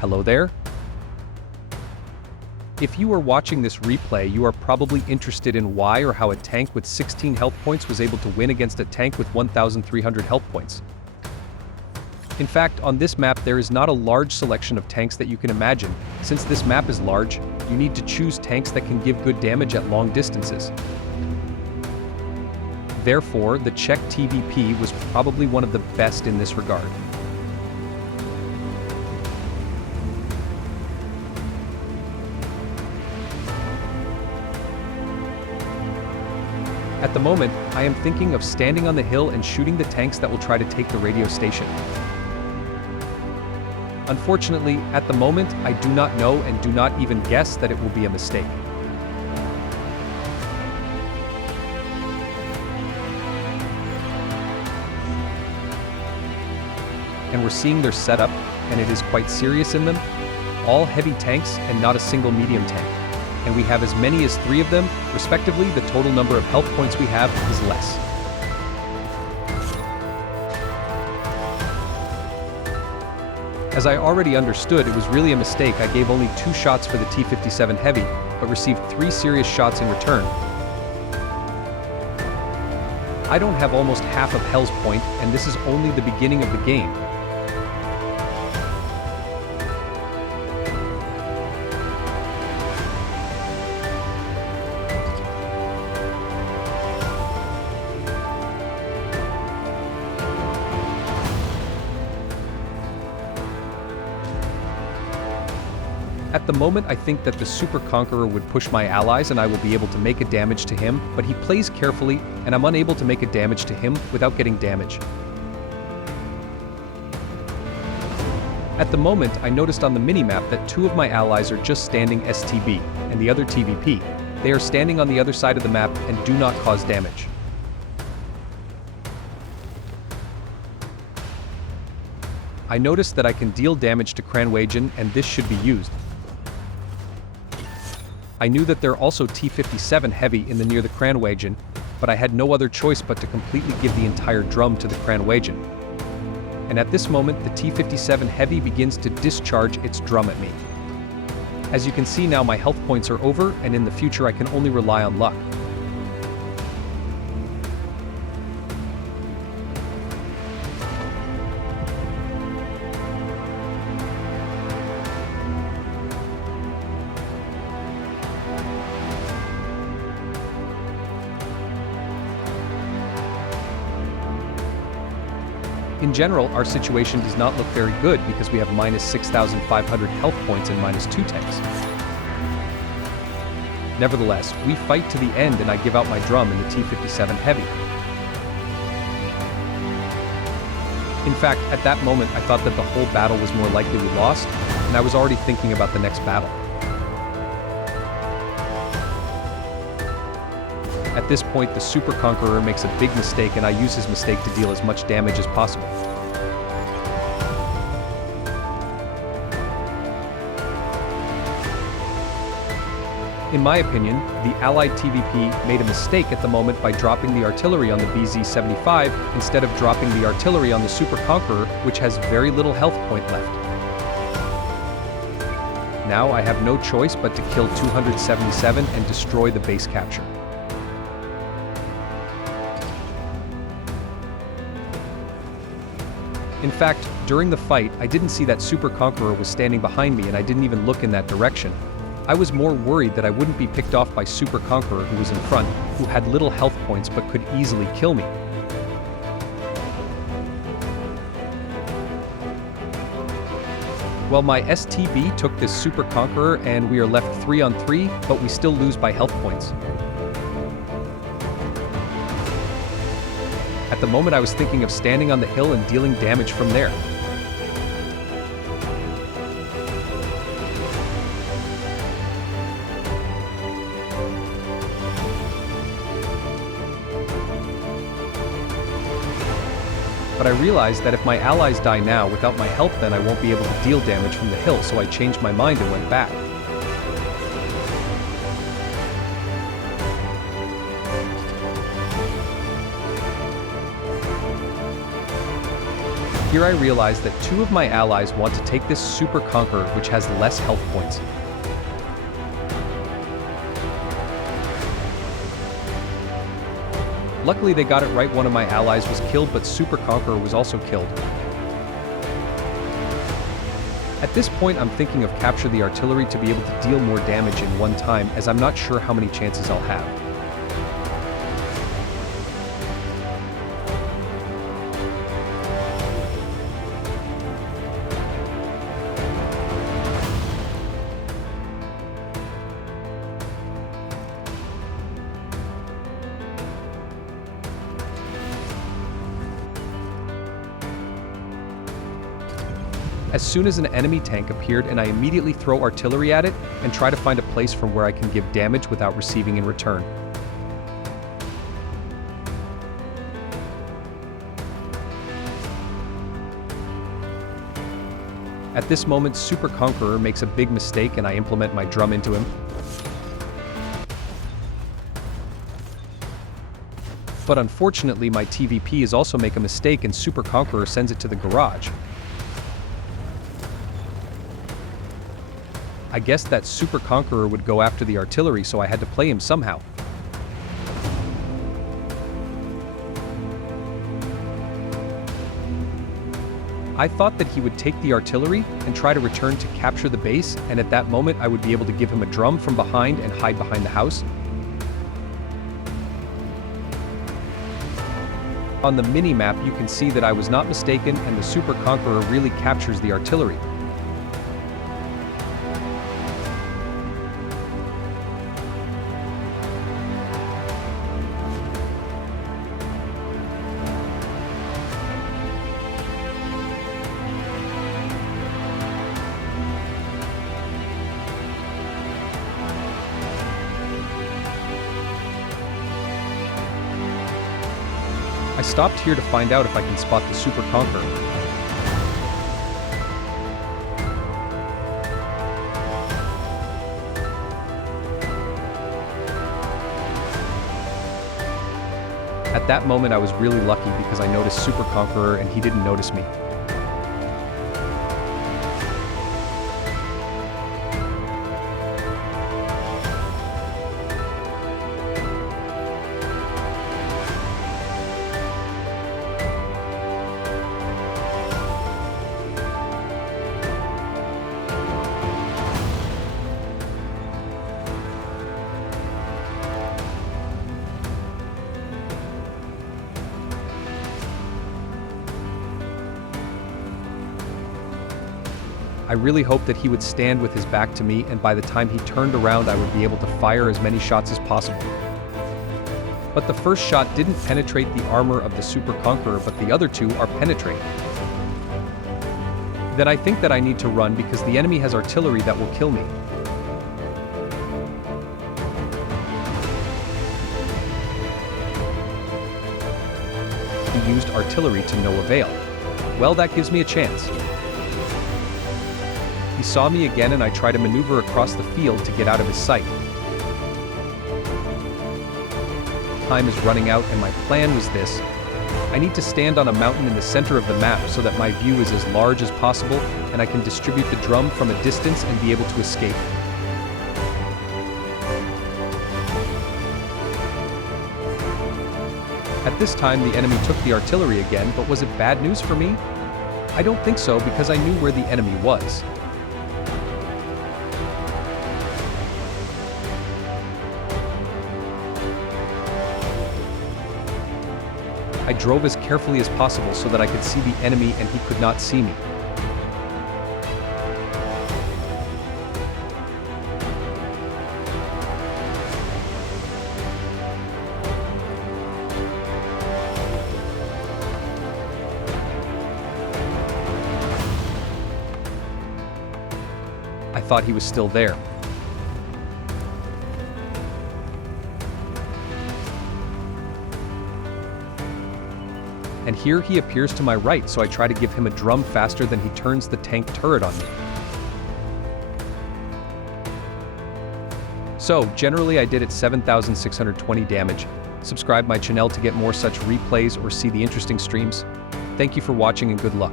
Hello there? If you are watching this replay, you are probably interested in why or how a tank with 16 health points was able to win against a tank with 1,300 health points. In fact, on this map there is not a large selection of tanks that you can imagine. Since this map is large, you need to choose tanks that can give good damage at long distances. Therefore, the Czech TVP was probably one of the best in this regard. At the moment, I am thinking of standing on the hill and shooting the tanks that will try to take the radio station. Unfortunately, at the moment, I do not know and do not even guess that it will be a mistake. And we're seeing their setup, and it is quite serious in them. All heavy tanks and not a single medium tank. And we have as many as 3 of them, respectively. The total number of health points we have is less. As I already understood, it was really a mistake. I gave only 2 shots for the T57 Heavy, but received 3 serious shots in return. I don't have almost half of Hell's point, and this is only the beginning of the game. At the moment, I think that the Super Conqueror would push my allies and I will be able to make a damage to him, but he plays carefully and I'm unable to make a damage to him without getting damage. At the moment, I noticed on the minimap that 2 of my allies are just standing STB, and the other TVP. They are standing on the other side of the map and do not cause damage. I noticed that I can deal damage to Kranwagen and this should be used. I knew that there are also T57 Heavy in the near the Kranwagen, but I had no other choice but to completely give the entire drum to the Kranwagen. And at this moment, the T57 Heavy begins to discharge its drum at me. As you can see now, my health points are over, and in the future I can only rely on luck. In general, our situation does not look very good because we have minus 6,500 health points and minus 2 tanks. Nevertheless, we fight to the end and I give out my drum in the T57 Heavy. In fact, at that moment I thought that the whole battle was more likely we lost, and I was already thinking about the next battle. At this point, the Super Conqueror makes a big mistake and I use his mistake to deal as much damage as possible. In my opinion, the Allied TVP made a mistake at the moment by dropping the artillery on the BZ-75 instead of dropping the artillery on the Super Conqueror, which has very little health point left. Now I have no choice but to kill 277 and destroy the base capture. In fact, during the fight, I didn't see that Super Conqueror was standing behind me and I didn't even look in that direction. I was more worried that I wouldn't be picked off by Super Conqueror who was in front, who had little health points but could easily kill me. Well, my STB took this Super Conqueror and we are left 3 on 3, but we still lose by health points. At the moment I was thinking of standing on the hill and dealing damage from there. But I realized that if my allies die now without my help, then I won't be able to deal damage from the hill, so I changed my mind and went back. Here I realize that two of my allies want to take this Super Conqueror, which has less health points. Luckily they got it right, one of my allies was killed, but Super Conqueror was also killed. At this point I'm thinking of capture the artillery to be able to deal more damage in one time, as I'm not sure how many chances I'll have. As soon as an enemy tank appeared, and I immediately throw artillery at it and try to find a place from where I can give damage without receiving in return. At this moment, Super Conqueror makes a big mistake and I implement my drum into him. But unfortunately, my TVP is also make a mistake and Super Conqueror sends it to the garage. I guessed that Super Conqueror would go after the artillery, so I had to play him somehow. I thought that he would take the artillery and try to return to capture the base, and at that moment I would be able to give him a drum from behind and hide behind the house. On the mini-map you can see that I was not mistaken, and the Super Conqueror really captures the artillery. I stopped here to find out if I can spot the Super Conqueror. At that moment I was really lucky because I noticed Super Conqueror and he didn't notice me. I really hoped that he would stand with his back to me, and by the time he turned around I would be able to fire as many shots as possible. But the first shot didn't penetrate the armor of the Super Conqueror, but the other two are penetrating. Then I think that I need to run because the enemy has artillery that will kill me. He used artillery to no avail. Well, that gives me a chance. He saw me again and I try to maneuver across the field to get out of his sight. Time is running out and my plan was this. I need to stand on a mountain in the center of the map so that my view is as large as possible and I can distribute the drum from a distance and be able to escape. At this time the enemy took the artillery again, but was it bad news for me? I don't think so, because I knew where the enemy was. I drove as carefully as possible so that I could see the enemy and he could not see me. I thought he was still there. And here he appears to my right, so I try to give him a drum faster than he turns the tank turret on me. So, generally I did it 7,620 damage. Subscribe my channel to get more such replays or see the interesting streams. Thank you for watching and good luck.